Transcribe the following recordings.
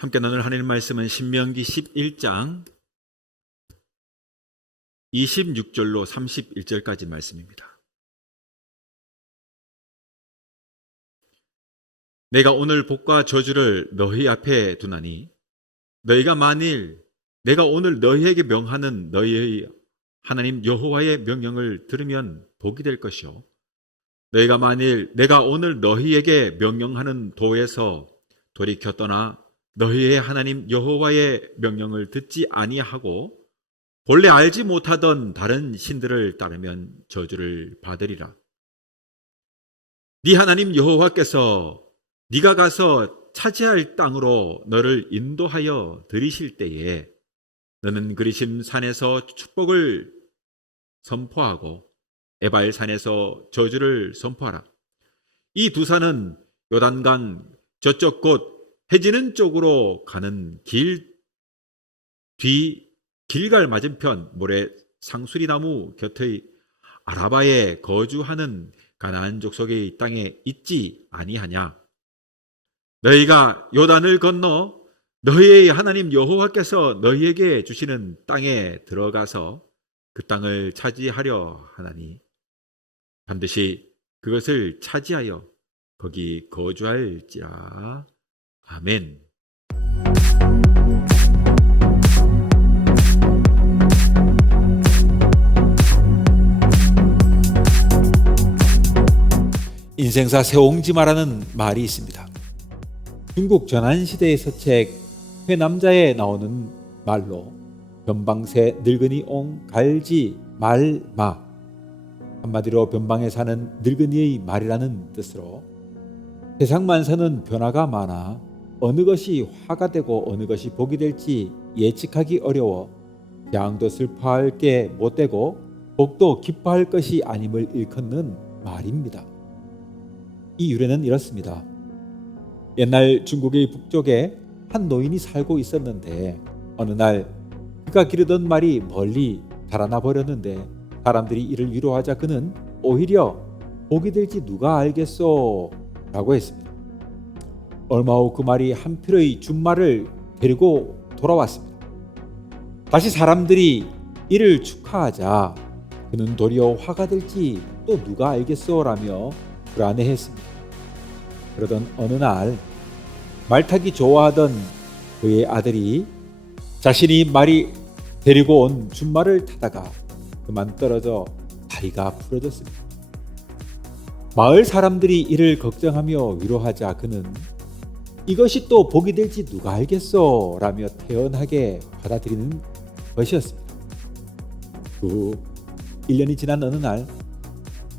함께 나눌 하나님 말씀은 신명기 11장 26절로 31절까지 말씀입니다. 내가 오늘 복과 저주를 너희 앞에 두나니 너희가 만일 내가 오늘 너희에게 명하는 너희의 하나님 여호와의 명령을 들으면 복이 될 것이요, 너희가 만일 내가 오늘 너희에게 명령하는 도에서 돌이켜 떠나 너희의 하나님 여호와의 명령을 듣지 아니하고 본래 알지 못하던 다른 신들을 따르면 저주를 받으리라. 네 하나님 여호와께서 네가 가서 차지할 땅으로 너를 인도하여 들이실 때에 너는 그리심 산에서 축복을 선포하고 에발 산에서 저주를 선포하라. 이 두 산은 요단강 저쪽 곳 해지는 쪽으로 가는 길 뒤 길갈 맞은편 모래 상수리 나무 곁의 아라바에 거주하는 가나안 족속의 땅에 있지 아니하냐. 너희가 요단을 건너 너희의 하나님 여호와께서 너희에게 주시는 땅에 들어가서 그 땅을 차지하려 하나니 반드시 그것을 차지하여 거기 거주할지라. 아멘. 인생사 세옹지마라는 말이 있습니다. 중국 전한시대의 서책 회남자에 나오는 말로 변방새 늙은이 옹 갈지 말마, 한마디로 변방에 사는 늙은이의 말이라는 뜻으로 세상 만사는 변화가 많아 어느 것이 화가 되고 어느 것이 복이 될지 예측하기 어려워 재앙도 슬퍼할 게 못되고 복도 기뻐할 것이 아님을 일컫는 말입니다. 이 유래는 이렇습니다. 옛날 중국의 북쪽에 한 노인이 살고 있었는데 어느 날 그가 기르던 말이 멀리 달아나 버렸는데 사람들이 이를 위로하자 그는 오히려 복이 될지 누가 알겠소 라고 했습니다. 얼마 후 그 말이 한 필의 준말을 데리고 돌아왔습니다. 다시 사람들이 이를 축하하자 그는 도리어 화가 될지 또 누가 알겠소 라며 불안해했습니다. 그러던 어느 날 말타기 좋아하던 그의 아들이 자신이 말이 데리고 온 준말을 타다가 그만 떨어져 다리가 부러졌습니다. 마을 사람들이 이를 걱정하며 위로하자 그는 이것이 또 복이 될지 누가 알겠소 라며 태연하게 받아들이는 것이었습니다. 그 1년이 지난 어느 날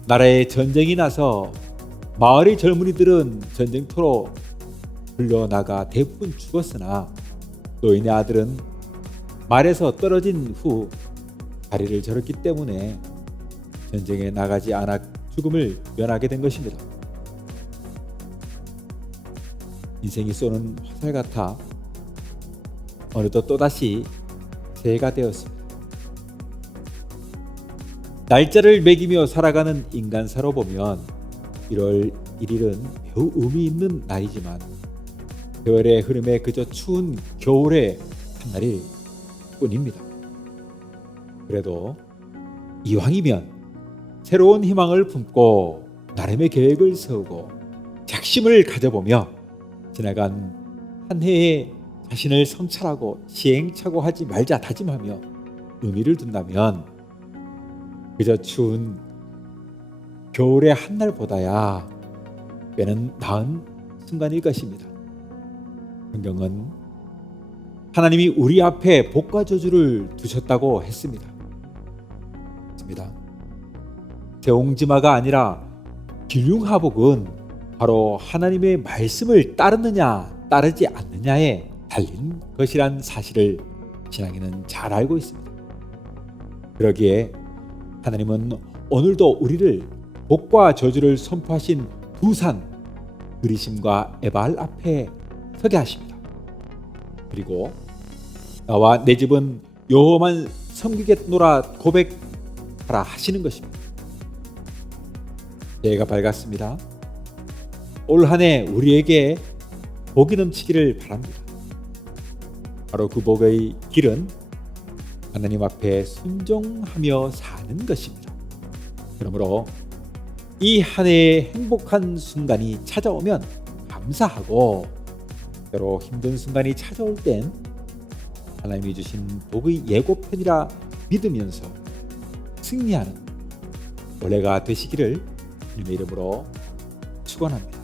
나라에 전쟁이 나서 마을의 젊은이들은 전쟁터로 불려나가 대부분 죽었으나 노인의 아들은 말에서 떨어진 후 다리를 저렸기 때문에 전쟁에 나가지 않아 죽음을 면하게 된 것입니다. 인생이 쏘는 화살 같아 어느덧 또다시 새해가 되었습니다. 날짜를 매기며 살아가는 인간사로 보면 1월 1일은 매우 의미 있는 날이지만 세월의 흐름에 그저 추운 겨울의 한 날일 뿐입니다. 그래도 이왕이면 새로운 희망을 품고 나름의 계획을 세우고 작심을 가져보며 지나간 한 해에 자신을 성찰하고 시행착오하지 말자 다짐하며 의미를 둔다면 그저 추운 겨울의 한날보다야 꽤는 나은 순간일 것입니다. 성경은 하나님이 우리 앞에 복과 저주를 두셨다고 했습니다. 세옹지마가 아니라 길흉하복은 바로 하나님의 말씀을 따르느냐 따르지 않느냐에 달린 것이란 사실을 신앙인은 잘 알고 있습니다. 그러기에 하나님은 오늘도 우리를 복과 저주를 선포하신 두 산 그리심과 에발 앞에 서게 하십니다. 그리고 나와 내 집은 여호와만 섬기겠노라 고백하라 하시는 것입니다. 새해가 밝았습니다. 올 한 해 우리에게 복이 넘치기를 바랍니다. 바로 그 복의 길은 하나님 앞에 순종하며 사는 것입니다. 그러므로 이 한 해의 행복한 순간이 찾아오면 감사하고, 때로 힘든 순간이 찾아올 땐 하나님이 주신 복의 예고편이라 믿으면서 승리하는 올해가 되시기를 주님의 이름으로 축원합니다.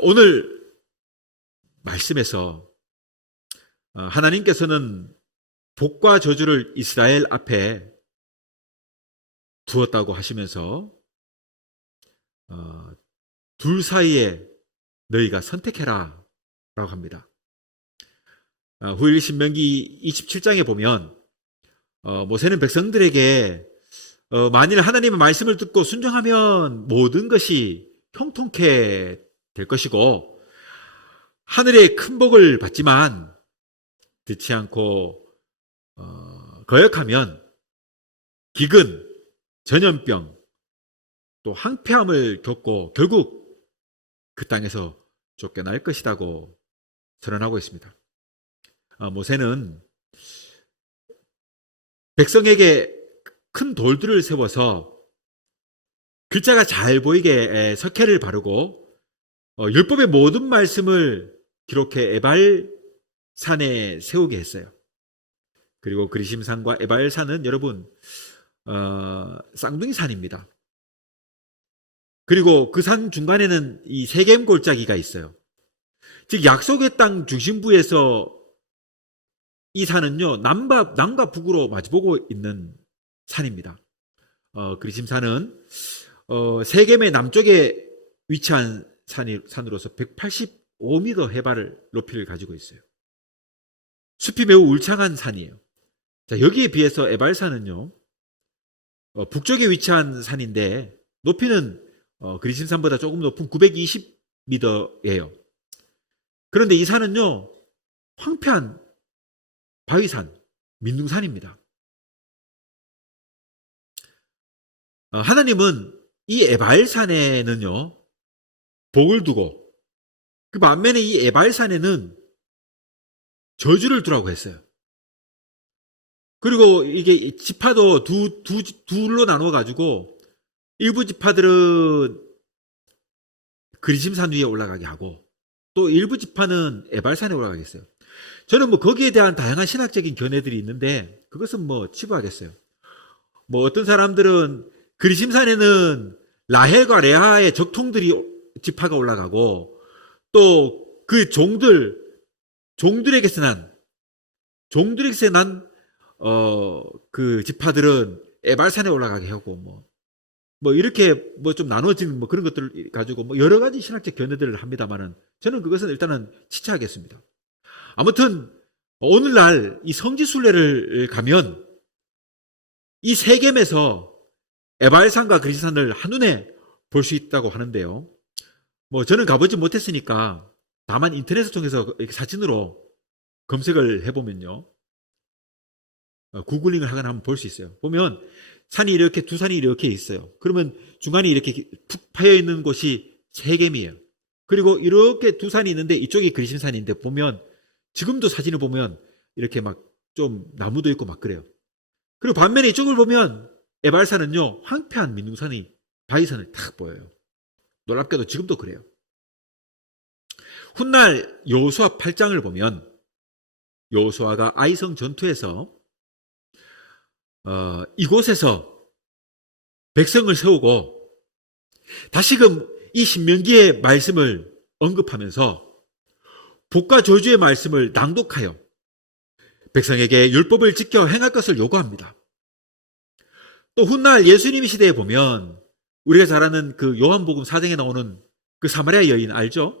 오늘 말씀에서 하나님께서는 복과 저주를 이스라엘 앞에 두었다고 하시면서 둘 사이에 너희가 선택해라 라고 합니다. 후일 신명기 27장에 보면 모세는 백성들에게 만일 하나님의 말씀을 듣고 순종하면 모든 것이 형통케 될 것이고 하늘의 큰 복을 받지만 듣지 않고 거역하면 기근, 전염병, 또 황폐함을 겪고 결국 그 땅에서 쫓겨날 것이라고 선언하고 있습니다. 모세는 백성에게 큰 돌들을 세워서 글자가 잘 보이게 석회를 바르고 율법의 모든 말씀을 기록해 에발산에 세우게 했어요. 그리고 그리심산과 에발산은 여러분 쌍둥이 산입니다. 그리고 그 산 중간에는 이 세겜 골짜기가 있어요. 즉 약속의 땅 중심부에서 이 산은요 남과 북으로 마주보고 있는 산입니다. 그리심산은 세겜의 남쪽에 위치한 산으로서 185m 해발 높이를 가지고 있어요. 숲이 매우 울창한 산이에요. 자, 여기에 비해서 에발산은요 북쪽에 위치한 산인데 높이는 그리심산보다 조금 높은 920m예요. 그런데 이 산은요 황폐한 바위산, 민둥산입니다. 하나님은 이 에발산에는요 복을 두고 그 반면에 이 에발산에는 저주를 두라고 했어요. 그리고 이게 지파도 둘로 나누어 가지고 일부 지파들은 그리심산 위에 올라가게 하고 또 일부 지파는 에발산에 올라가게 했어요. 저는 뭐 거기에 대한 다양한 신학적인 견해들이 있는데 그것은 뭐 치부하겠어요. 뭐 어떤 사람들은 그리심산에는 라헬과 레아의 적통들이 지파가 올라가고 또 그 종들에게서 난 그 지파들은 에발산에 올라가게 하고 뭐 이렇게 뭐 좀 나눠진 뭐 그런 것들을 가지고 뭐 여러 가지 신학적 견해들을 합니다만은 저는 그것은 일단은 지체하겠습니다. 아무튼 오늘날 이 성지순례를 가면 이 세겜에서 에발산과 그리심산을 한눈에 볼 수 있다고 하는데요. 뭐 저는 가보지 못했으니까 다만 인터넷을 통해서 이렇게 사진으로 검색을 해보면요. 구글링을 하거나 하면 볼 수 있어요. 보면 산이 이렇게 두 산이 이렇게 있어요. 그러면 중간에 이렇게 푹 파여 있는 곳이 세겜이에요. 그리고 이렇게 두 산이 있는데 이쪽이 그리심산인데 보면 지금도 사진을 보면 이렇게 막 좀 나무도 있고 막 그래요. 그리고 반면에 이쪽을 보면 에발산은요 황폐한 민둥산이 바위산을 탁 보여요. 놀랍게도 지금도 그래요. 훗날 여호수아 8장을 보면 여호수아가 아이성 전투에서 이곳에서 백성을 세우고 다시금 이 신명기의 말씀을 언급하면서 복과 저주의 말씀을 낭독하여 백성에게 율법을 지켜 행할 것을 요구합니다. 또 훗날 예수님 시대에 보면 우리가 잘 아는 그 요한복음 4장에 나오는 그 사마리아 여인 알죠?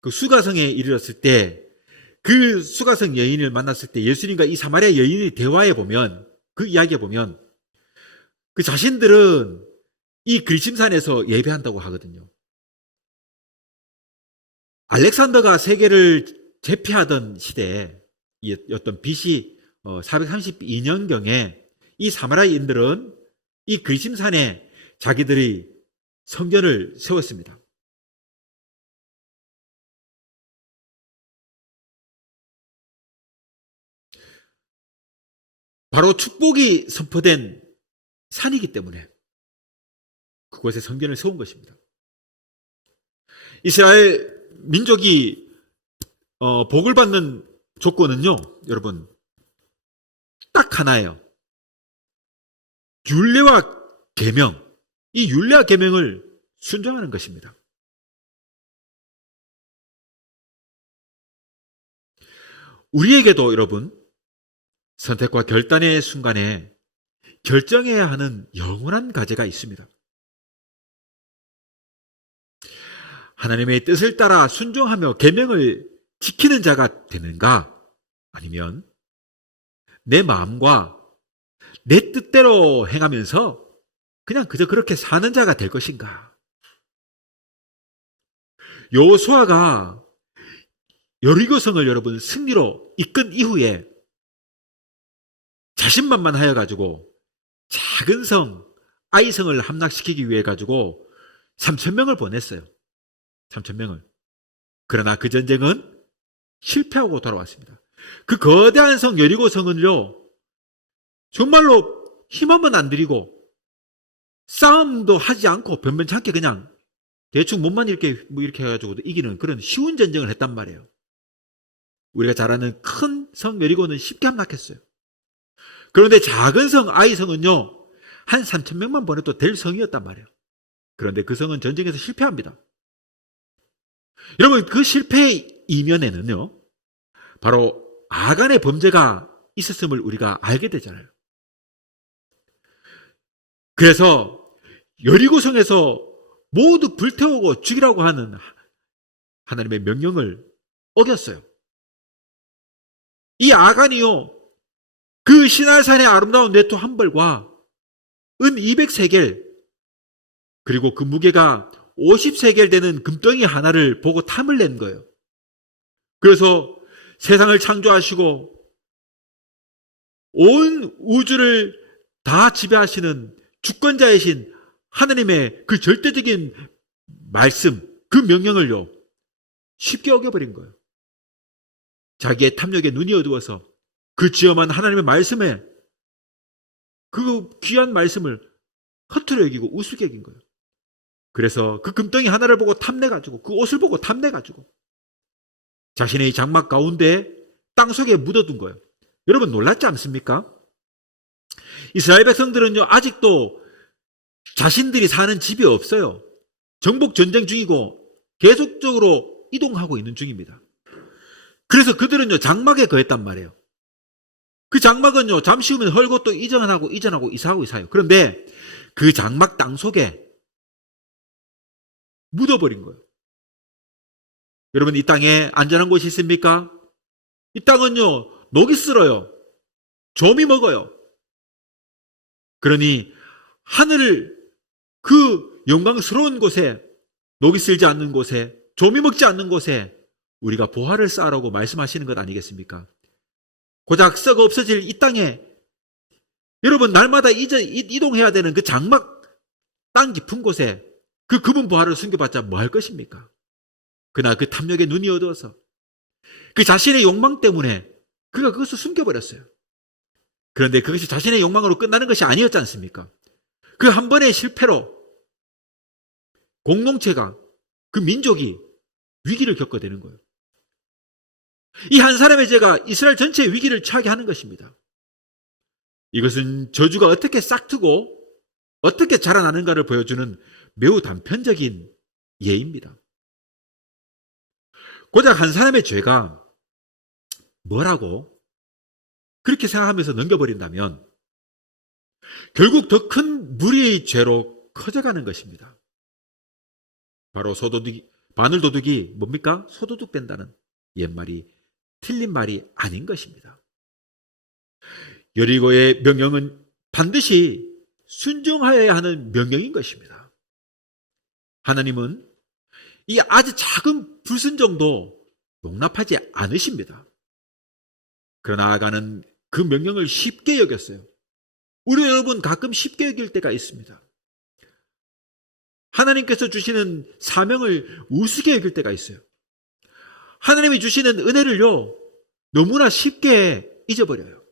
그 수가성에 이르렀을 때 그 수가성 여인을 만났을 때 예수님과 이 사마리아 여인의 대화에 보면 그 이야기에 보면 그 자신들은 이 그리심산에서 예배한다고 하거든요. 알렉산더가 세계를 제패하던 시대에 어떤 BC 432년경에 이 사마리아인들은 이 그리심산에 자기들이 성전을 세웠습니다. 바로 축복이 선포된 산이기 때문에 그곳에 성전을 세운 것입니다. 이스라엘 민족이 복을 받는 조건은요, 여러분, 딱 하나예요. 율례와 계명, 이 율례와 계명을 순종하는 것입니다. 우리에게도 여러분, 선택과 결단의 순간에 결정해야 하는 영원한 과제가 있습니다. 하나님의 뜻을 따라 순종하며 계명을 지키는 자가 되는가? 아니면 내 마음과 내 뜻대로 행하면서 그냥 그저 그렇게 사는 자가 될 것인가? 여호수아가 여리고성을 여러분 승리로 이끈 이후에 자신만만하여 가지고 작은 성 아이성을 함락시키기 위해 가지고 3,000명을 보냈어요. 3,000명을. 그러나 그 전쟁은 실패하고 돌아왔습니다. 그 거대한 성 여리고성은요, 정말로 힘 한번 안 들이고 싸움도 하지 않고 변변찮게 그냥 대충 몸만 이렇게 해가지고 이기는 그런 쉬운 전쟁을 했단 말이에요. 우리가 잘 아는 큰 성 여리고는 쉽게 함락했어요. 그런데 작은 성 아이성은요, 한 3,000명만 보내도 될 성이었단 말이에요. 그런데 그 성은 전쟁에서 실패합니다. 여러분, 그 실패의 이면에는요, 바로 아간의 범죄가 있었음을 우리가 알게 되잖아요. 그래서 여리고성에서 모두 불태우고 죽이라고 하는 하나님의 명령을 어겼어요. 이 아간이요, 그 시날산의 아름다운 뇌토 한 벌과 은 200세겔, 그리고 그 무게가 50세겔 되는 금덩이 하나를 보고 탐을 낸 거예요. 그래서 세상을 창조하시고 온 우주를 다 지배하시는 주권자이신 하나님의 그 절대적인 말씀, 그 명령을요, 쉽게 어겨버린 거예요. 자기의 탐욕에 눈이 어두워서 그 지엄한 하나님의 말씀에, 그 귀한 말씀을 허투루 여기고 우습게 여긴 거예요. 그래서 그 금덩이 하나를 보고 탐내가지고, 그 옷을 보고 탐내가지고 자신의 장막 가운데 땅속에 묻어둔 거예요. 여러분 놀랐지 않습니까? 이스라엘 백성들은요, 아직도 자신들이 사는 집이 없어요. 정복 전쟁 중이고 계속적으로 이동하고 있는 중입니다. 그래서 그들은요, 장막에 거했단 말이에요. 그 장막은요, 잠시 후면 헐고 또 이전하고 이사해요. 그런데 그 장막 땅 속에 묻어버린 거예요. 여러분, 이 땅에 안전한 곳이 있습니까? 이 땅은요, 녹이 쓸어요. 좀이 먹어요. 그러니 하늘을, 그 영광스러운 곳에, 녹이 쓸지 않는 곳에, 좀이 먹지 않는 곳에 우리가 보화를 쌓으라고 말씀하시는 것 아니겠습니까? 고작 썩어 없어질 이 땅에 여러분 날마다 이동해야 되는 그 장막 땅 깊은 곳에 그 금은 보화를 숨겨봤자 뭐 할 것입니까? 그러나 그 탐욕에 눈이 어두워서 그 자신의 욕망 때문에 그가 그것을 숨겨버렸어요. 그런데 그것이 자신의 욕망으로 끝나는 것이 아니었지 않습니까? 그 한 번의 실패로 공동체가, 그 민족이 위기를 겪게 되는 거예요. 이 한 사람의 죄가 이스라엘 전체의 위기를 처하게 하는 것입니다. 이것은 저주가 어떻게 싹트고 어떻게 자라나는가를 보여주는 매우 단편적인 예입니다. 고작 한 사람의 죄가 뭐라고 그렇게 생각하면서 넘겨버린다면 결국 더 큰 무리의 죄로 커져가는 것입니다. 바로 바늘도둑이 뭡니까? 소도둑 된다는 옛말이 틀린 말이 아닌 것입니다. 여리고의 명령은 반드시 순종하여야 하는 명령인 것입니다. 하나님은 이 아주 작은 불순종도 용납하지 않으십니다. 그러나 아간은 그 명령을 쉽게 여겼어요. 우리 여러분 가끔 쉽게 여길 때가 있습니다. 하나님께서 주시는 사명을 우습게 여길 때가 있어요. 하나님이 주시는 은혜를요, 너무나 쉽게 잊어버려요.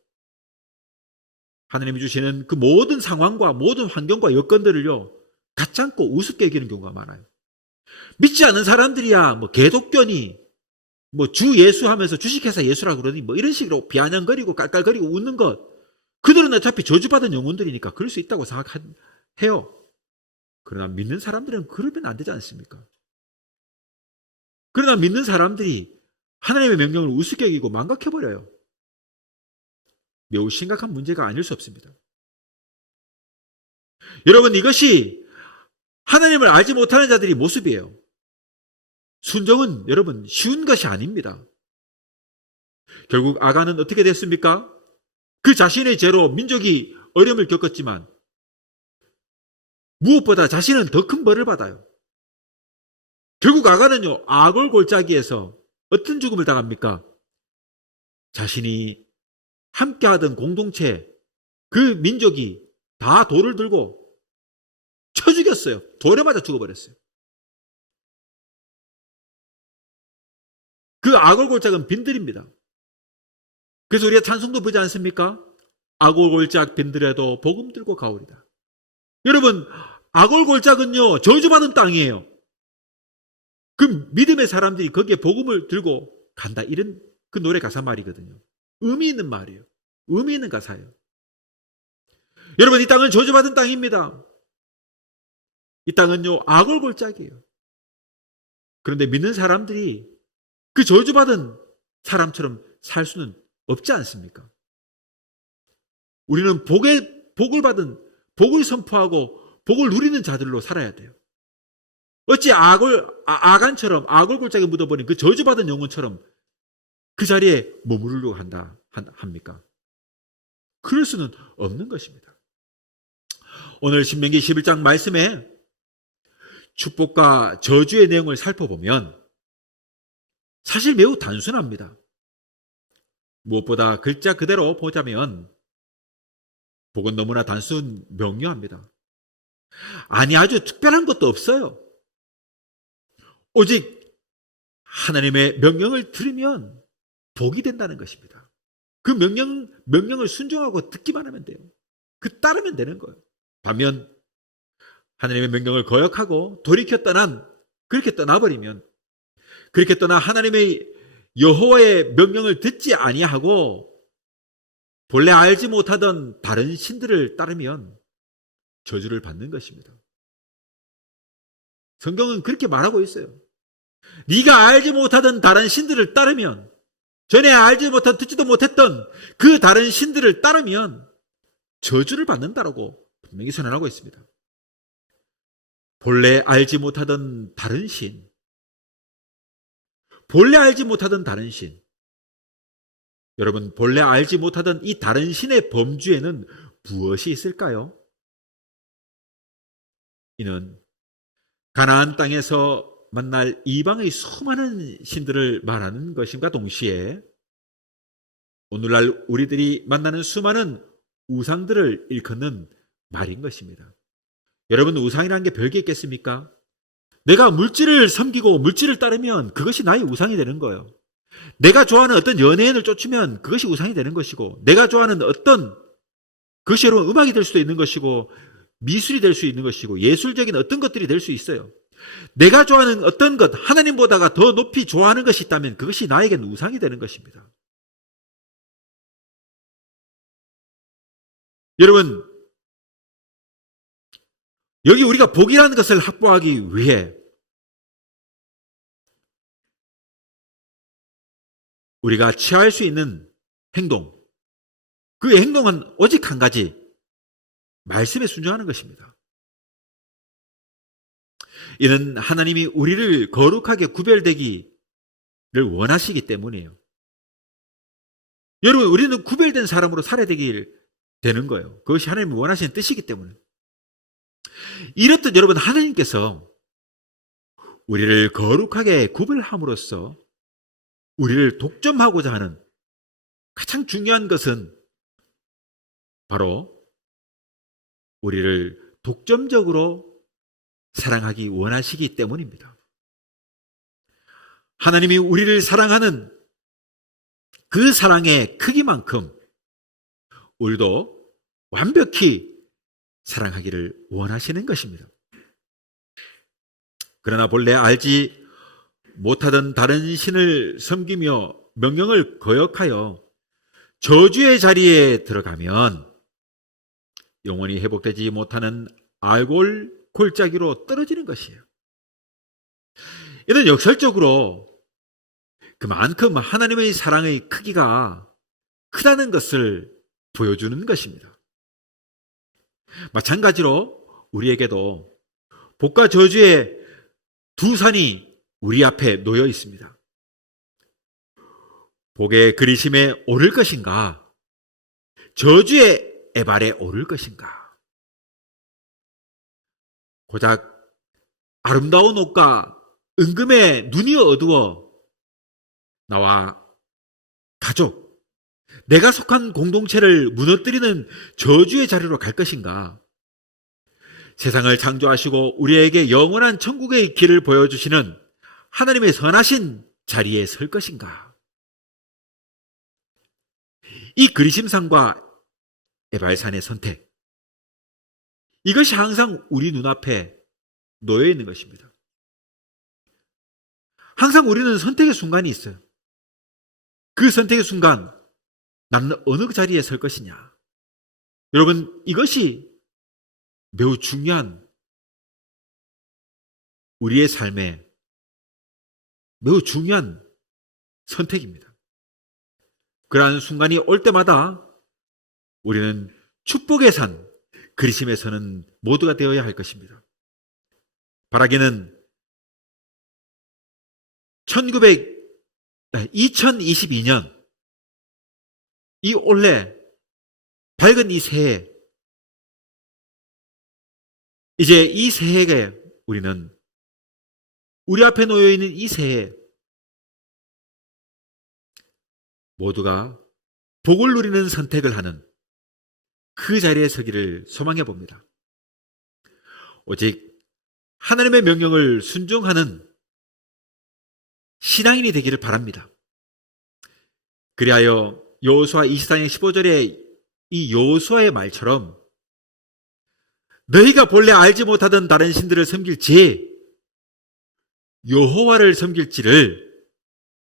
하나님이 주시는 그 모든 상황과 모든 환경과 여건들을요, 갖지 않고 우습게 여기는 경우가 많아요. 믿지 않는 사람들이야, 개독견이, 주 예수 하면서 주식회사 예수라고 그러니, 이런 식으로 비아냥거리고 깔깔거리고 웃는 것, 그들은 어차피 저주받은 영혼들이니까 그럴 수 있다고 생각해요. 그러나 믿는 사람들은 그러면 안 되지 않습니까? 그러나 믿는 사람들이 하나님의 명령을 우습게 여기고 망각해버려요. 매우 심각한 문제가 아닐 수 없습니다. 여러분, 이것이 하나님을 알지 못하는 자들의 모습이에요. 순종은 여러분 쉬운 것이 아닙니다. 결국 아간은 어떻게 됐습니까? 그 자신의 죄로 민족이 어려움을 겪었지만 무엇보다 자신은 더 큰 벌을 받아요. 결국 아간은요, 아골 골짜기에서 어떤 죽음을 당합니까? 자신이 함께하던 공동체, 그 민족이 다 돌을 들고 쳐 죽였어요. 돌에 맞아 죽어버렸어요. 그 아골 골짜기는 빈들입니다. 그래서 우리가 찬송도 보지 않습니까? 아골 골짜기 빈들에도 복음 들고 가오리다. 여러분, 아골 골짜기는요, 저주받은 땅이에요. 그 믿음의 사람들이 거기에 복음을 들고 간다, 이런 그 노래 가사 말이거든요. 의미 있는 말이에요. 의미 있는 가사예요. 여러분, 이 땅은 저주받은 땅입니다. 이 땅은요, 아골 골짜기예요. 그런데 믿는 사람들이 그 저주받은 사람처럼 살 수는 없지 않습니까? 우리는 복을 받은, 복을 선포하고 복을 누리는 자들로 살아야 돼요. 어찌 아간처럼 아골 골짜기에 묻어버린 그 저주받은 영혼처럼 그 자리에 머무르려고 합니까? 그럴 수는 없는 것입니다. 오늘 신명기 11장 말씀에 축복과 저주의 내용을 살펴보면 사실 매우 단순합니다. 무엇보다 글자 그대로 보자면 복은 너무나 단순 명료합니다. 아니, 아주 특별한 것도 없어요. 오직 하나님의 명령을 들으면 복이 된다는 것입니다. 그 명령을 순종하고 듣기만 하면 돼요. 그 따르면 되는 거예요. 반면 하나님의 명령을 거역하고 돌이켜 그렇게 떠나버리면, 그렇게 떠나 하나님의 여호와의 명령을 듣지 아니하고 본래 알지 못하던 다른 신들을 따르면 저주를 받는 것입니다. 성경은 그렇게 말하고 있어요. 네가 알지 못하던 다른 신들을 따르면, 전에 알지 못한 듣지도 못했던 그 다른 신들을 따르면 저주를 받는다라고 분명히 선언하고 있습니다. 본래 알지 못하던 다른 신, 본래 알지 못하던 다른 신, 여러분, 본래 알지 못하던 이 다른 신의 범주에는 무엇이 있을까요? 이는 가나안 땅에서 만날 이방의 수많은 신들을 말하는 것임과 동시에 오늘날 우리들이 만나는 수많은 우상들을 일컫는 말인 것입니다. 여러분, 우상이라는 게 별게 있겠습니까? 내가 물질을 섬기고 물질을 따르면 그것이 나의 우상이 되는 거예요. 내가 좋아하는 어떤 연예인을 쫓으면 그것이 우상이 되는 것이고, 내가 좋아하는 어떤, 그것이 여러분 음악이 될 수도 있는 것이고, 미술이 될 수 있는 것이고, 예술적인 어떤 것들이 될 수 있어요. 내가 좋아하는 어떤 것, 하나님보다가 더 높이 좋아하는 것이 있다면 그것이 나에게는 우상이 되는 것입니다. 여러분, 여기 우리가 복이라는 것을 확보하기 위해 우리가 취할 수 있는 행동, 그 행동은 오직 한 가지, 말씀에 순종하는 것입니다. 이는 하나님이 우리를 거룩하게 구별되기를 원하시기 때문이에요. 여러분, 우리는 구별된 사람으로 살아야 되는 거예요. 그것이 하나님이 원하시는 뜻이기 때문에. 이렇듯 여러분, 하나님께서 우리를 거룩하게 구별함으로써 우리를 독점하고자 하는 가장 중요한 것은 바로 우리를 독점적으로 사랑하기 원하시기 때문입니다. 하나님이 우리를 사랑하는 그 사랑의 크기만큼 우리도 완벽히 사랑하기를 원하시는 것입니다. 그러나 본래 알지 못하던 다른 신을 섬기며 명령을 거역하여 저주의 자리에 들어가면 영원히 회복되지 못하는 알골 골짜기로 떨어지는 것이에요. 이는 역설적으로 그만큼 하나님의 사랑의 크기가 크다는 것을 보여주는 것입니다. 마찬가지로 우리에게도 복과 저주의 두 산이 우리 앞에 놓여 있습니다. 복의 그리심에 오를 것인가, 저주의 에발에 오를 것인가. 고작 아름다운 옷과 은금에 눈이 어두워 나와 가족, 내가 속한 공동체를 무너뜨리는 저주의 자리로 갈 것인가? 세상을 창조하시고 우리에게 영원한 천국의 길을 보여주시는 하나님의 선하신 자리에 설 것인가? 이 그리심산과 에발산의 선택, 이것이 항상 우리 눈앞에 놓여 있는 것입니다. 항상 우리는 선택의 순간이 있어요. 그 선택의 순간 나는 어느 자리에 설 것이냐. 여러분, 이것이 매우 중요한 우리의 삶에 매우 중요한 선택입니다. 그러한 순간이 올 때마다 우리는 축복의 산, 그리심의 선은 모두가 되어야 할 것입니다. 바라기는 2022년 이 올해 밝은 이 새해, 이제 이 새해에 우리는 우리 앞에 놓여 있는 이 새해 모두가 복을 누리는 선택을 하는 그 자리에 서기를 소망해 봅니다. 오직 하나님의 명령을 순종하는 신앙인이 되기를 바랍니다. 그리하여 여호수아 24장 15절에 이 여호수아의 말처럼 너희가 본래 알지 못하던 다른 신들을 섬길지 여호와를 섬길지를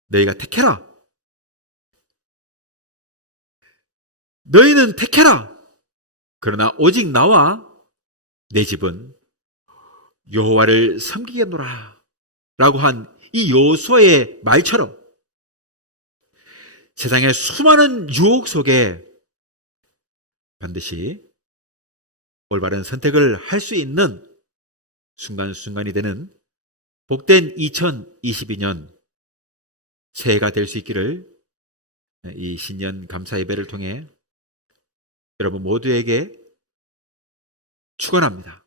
너희가 택해라. 너희는 택해라. 그러나 오직 나와 내 집은 여호와를 섬기겠노라 라고 한 이 여호수아의 말처럼 세상의 수많은 유혹 속에 반드시 올바른 선택을 할 수 있는 순간순간이 되는 복된 2022년 새해가 될 수 있기를 이 신년 감사 예배를 통해 여러분 모두에게 축원합니다.